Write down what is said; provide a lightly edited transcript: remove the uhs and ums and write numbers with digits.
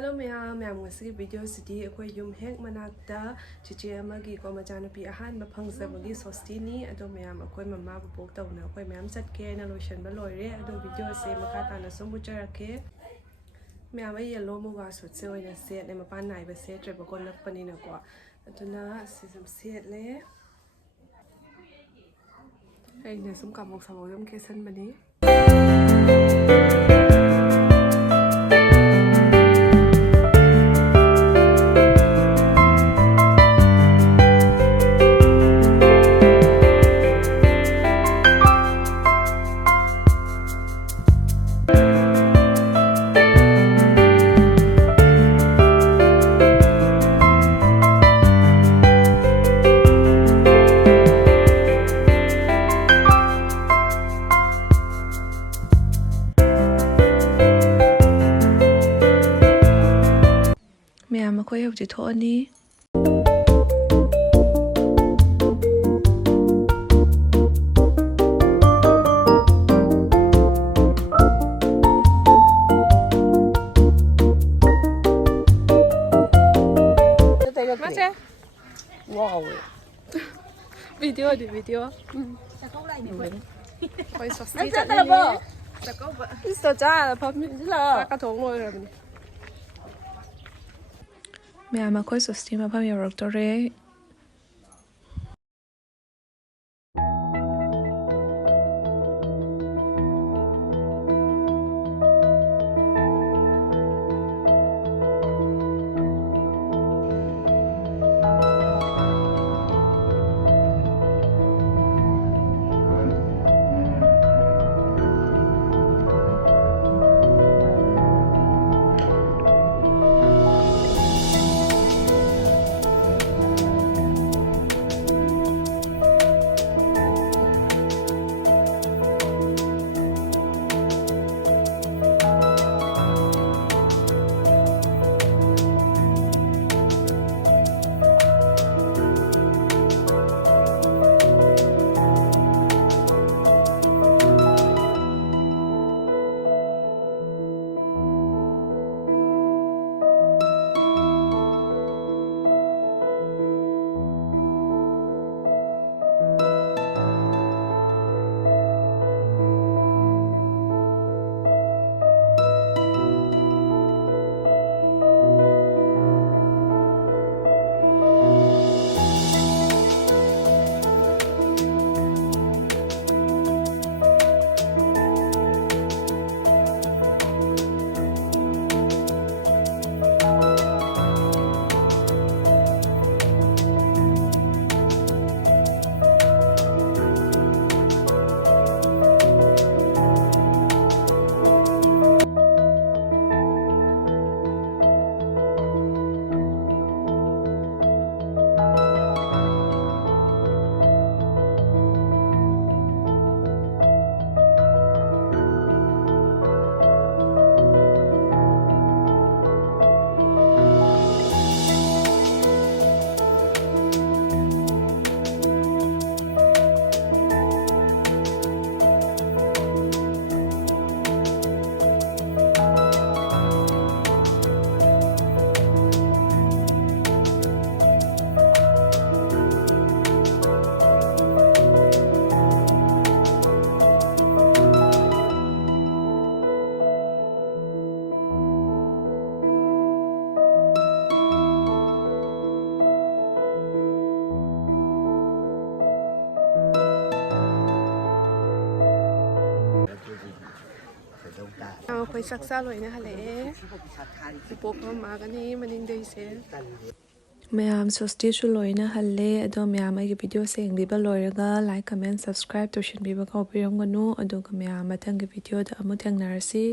Hello ma'am ngasi video sidi akoi yum hek manakta chiche amagi ko machanapi ahanba phangzabagi swasti ni ado ma'am akoi mama bubok tawna akoi ma'am chatke na lotion ba loire ado video se makha tana sum bucharake ma'am ai yellow muga suit se oina set ne mapan nai ba set re ba kon lakpani na ko aduna sisum set le ai ne sum kamok samok yum kesan bani ma'am akoi ywthok ani wow video di video koi swasti chat ni chakau ba isa cha pham la ka thong loi ra ni ma'am akoi swasti ma pham yorok tore koi saksa loina hale pop ma ga ni maning dei se ma'am swasti chu loina halle ado ma'am ai video se eng bi ba loiraga like comment subscribe to shin bi ba ko piram ganu ado ka ma'am mathang ge video da amu thang narasi